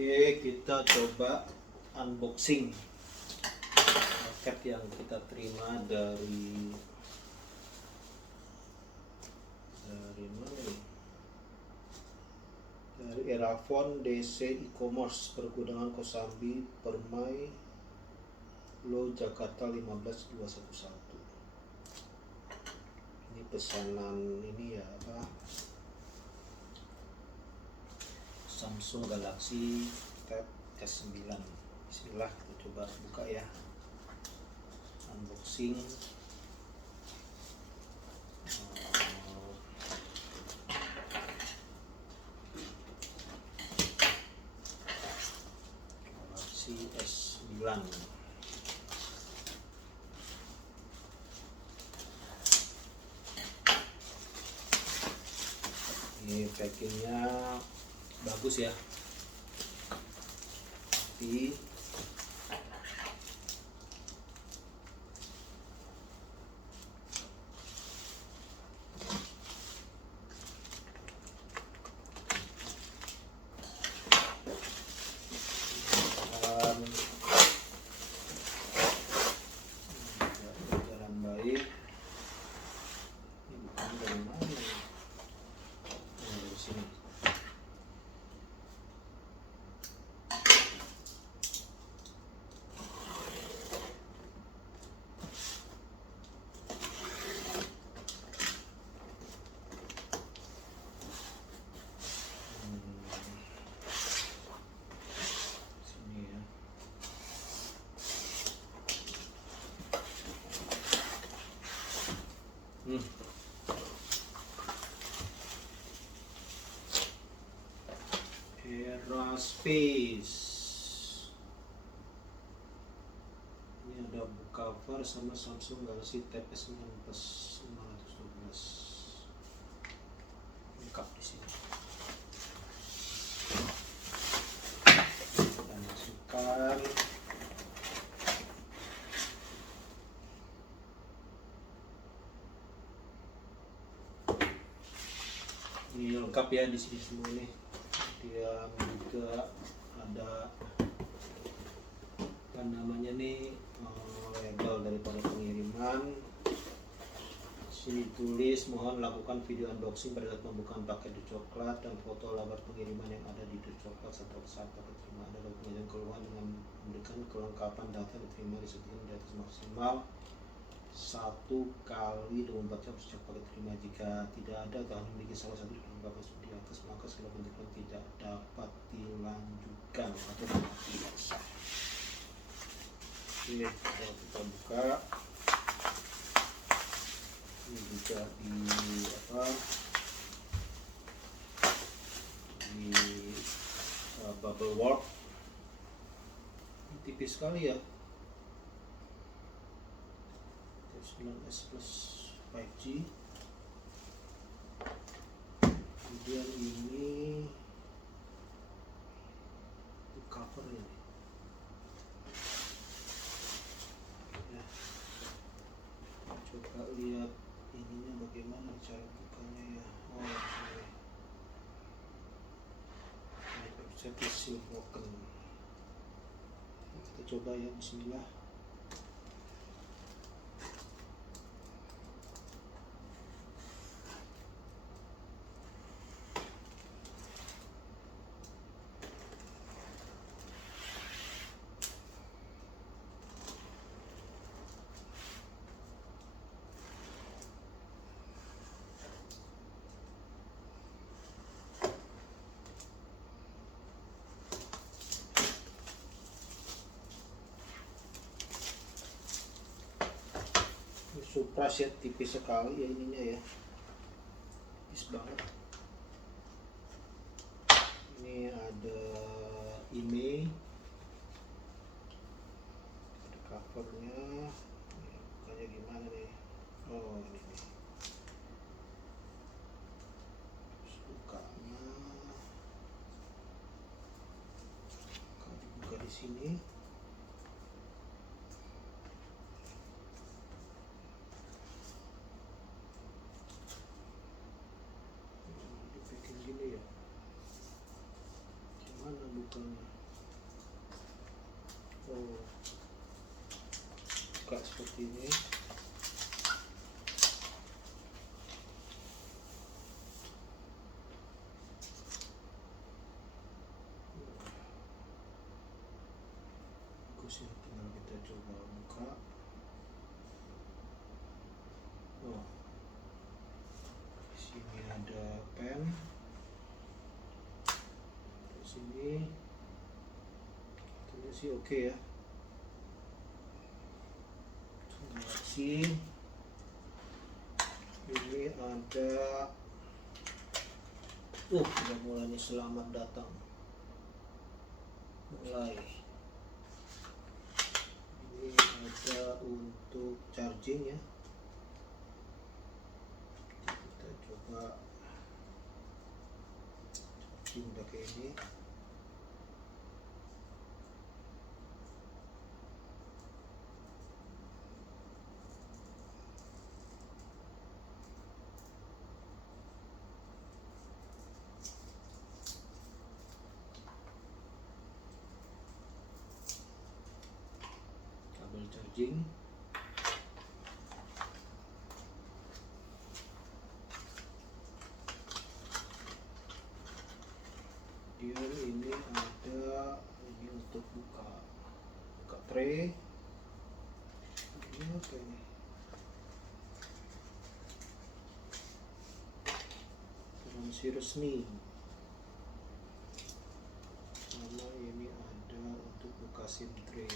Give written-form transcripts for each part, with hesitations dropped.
Oke, kita coba unboxing paket yang kita terima dari mana nih? Dari Erafon DC E-commerce Pergudangan Kosambi Permai Lo Jakarta 15211. Ini pesanan ini ya apa? Samsung Galaxy Tab S9. Bismillah, kita coba buka ya. Unboxing. Galaxy S9. Ini packingnya bagus ya, tapi jalan baik. Ini bukan dari mana ya? Dari sini. Eraspace. Ini ada book cover sama Samsung Galaxy Tab S9 Plus 512. Lengkap di sini. Kita masukkan. Ini lengkap ya di sini semua nih. Dia juga ada apa namanya nih, label daripada pengiriman. Sini tulis mohon lakukan video unboxing pada saat pembukaan paket The Coklat dan foto lambar pengiriman yang ada di The Coklat serta saat paket terima. Ada dokumen keluhan dengan memberikan kelengkapan data diterima disebutkan di atas maksimal 1 kali 24 jam sejak paket terima. Jika tidak ada atau memiliki salah satu kelengkapan seperti di atas, maka segala bentuknya tidak dapat dilanjutkan atau tidak sah. Ini kalau kita buka, ini juga di bubble wrap. Ini tipis sekali ya. 9S Plus 5G. Kemudian ini covernya nih. Ya. Coba lihat ininya bagaimana cara bukanya ya. Oh, ini. Ini silvoken. Kita coba ya, bismillah. Supras ya, tipis sekali ya ininya ya, tipis banget. Ini ada email, ada covernya. Bukannya gimana nih? Oh, ini nih. Terus bukanya, kalau dibuka di sini. Gini ya, gimana bukanya? buka seperti ini. Bagus ya, tinggal kita coba buka. Oh, di sini ada pen. Di sini ini sih oke ya. Seleksi. Ini ada udah mulai nih, selamat datang. Mulai. Ini ada untuk charging ya. Kita coba charging pakai ini. Kabel charging. Dia ini ada ini untuk buka tray. Ini apa ini? Garansi resmi. Sama ini ada untuk buka SIM tray.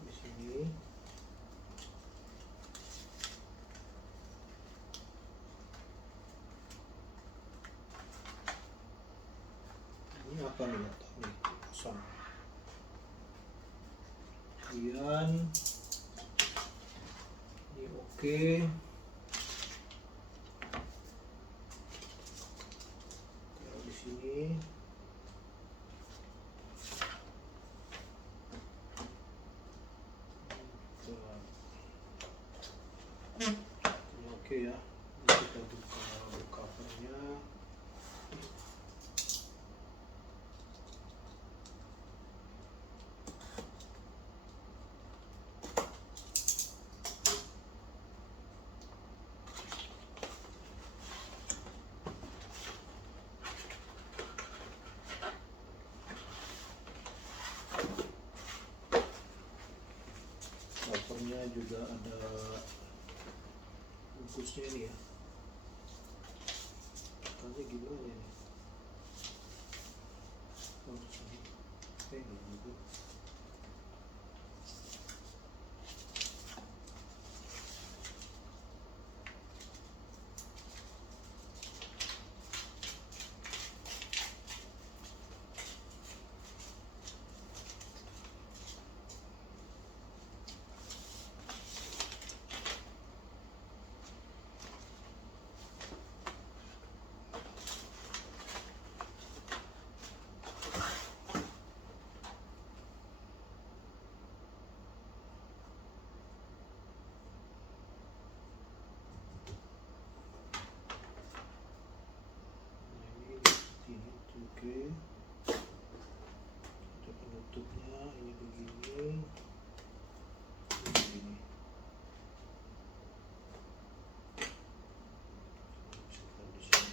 Di sini ini apa nih, nggak tahu nih, kosong. Kemudian ini oke. Taruh di sini. Ini oke ya. Ini kita buka covernya. Covernya juga ada bungkusnya ini ya. Tadi gimana ini? Oh, sini. Nggak juga. Oke, ada penutupnya, ini begini, ini begini. Masukkan di sini.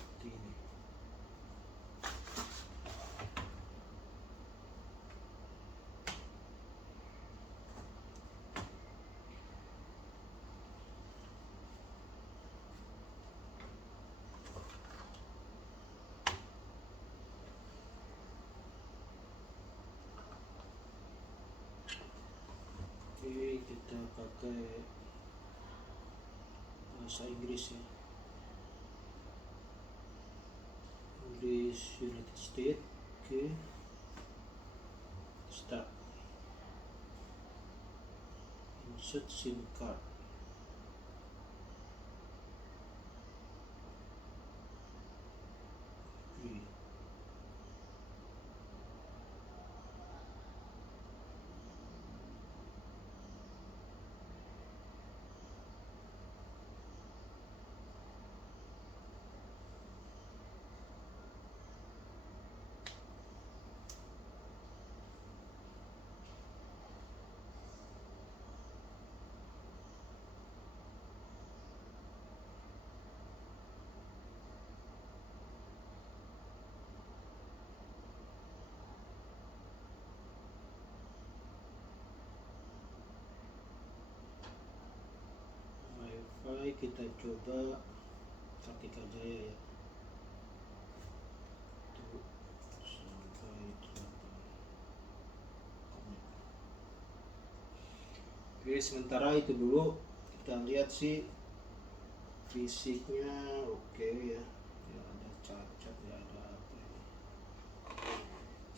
Seperti ini. Oke, kita pakai bahasa Inggris ya. English United States. Oke. Start. Insert SIM card. Agree. kita coba Kartika Jaya ya. Tuh, sampai 8. Oke, sementara itu dulu kita lihat sih fisiknya oke ya. Ya ada cacat, ya ada apa ini.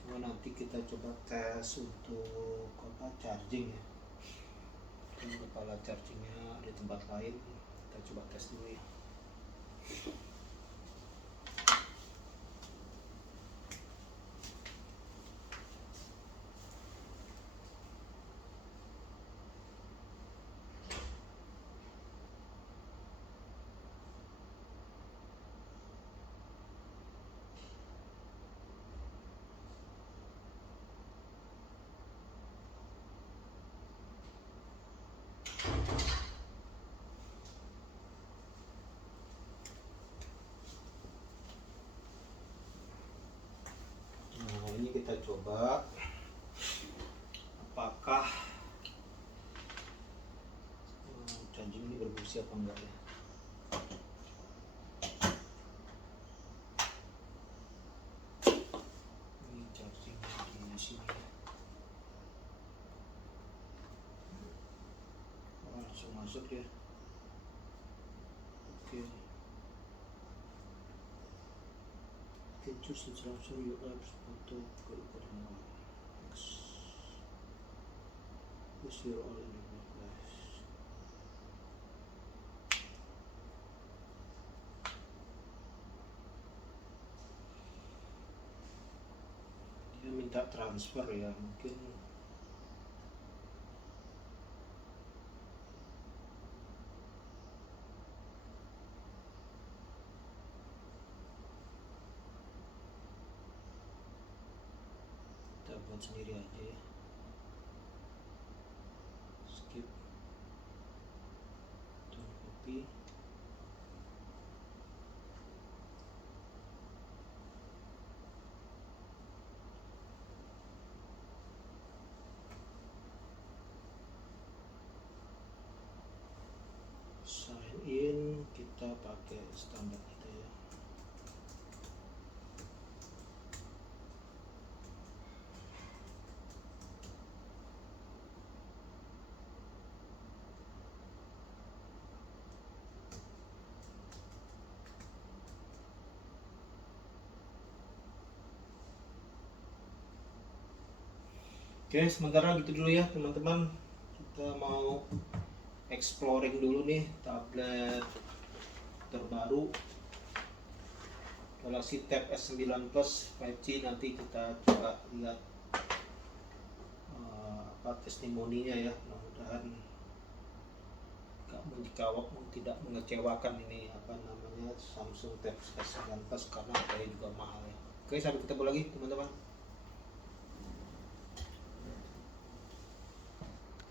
Cuma nanti kita coba tes untuk apa charging ya. Kepala chargingnya di tempat lain, kita coba tes dulu ya. Nah ini kita coba apakah charging ini berfungsi apa enggak ya. Ini charging di sini ya. Langsung masuk ya. Oke. Choose instruction your apps untuk keluarga. Use your all in your device. Dia minta transfer ya, mungkin kita buat sendiri aja ya. Skip, don't copy. Sign in, kita pakai standar kita ya. Oke, sementara gitu dulu ya teman-teman. Kita mau exploring dulu nih tablet terbaru Galaxy Tab S9 Plus 5G. Nanti kita coba lihat apa testimoninya ya. Mudah-mudahan tidak mengecewakan ini apa namanya Samsung Tab S9 Plus, karena harganya juga mahal ya. Oke, sampai ketemu lagi teman-teman.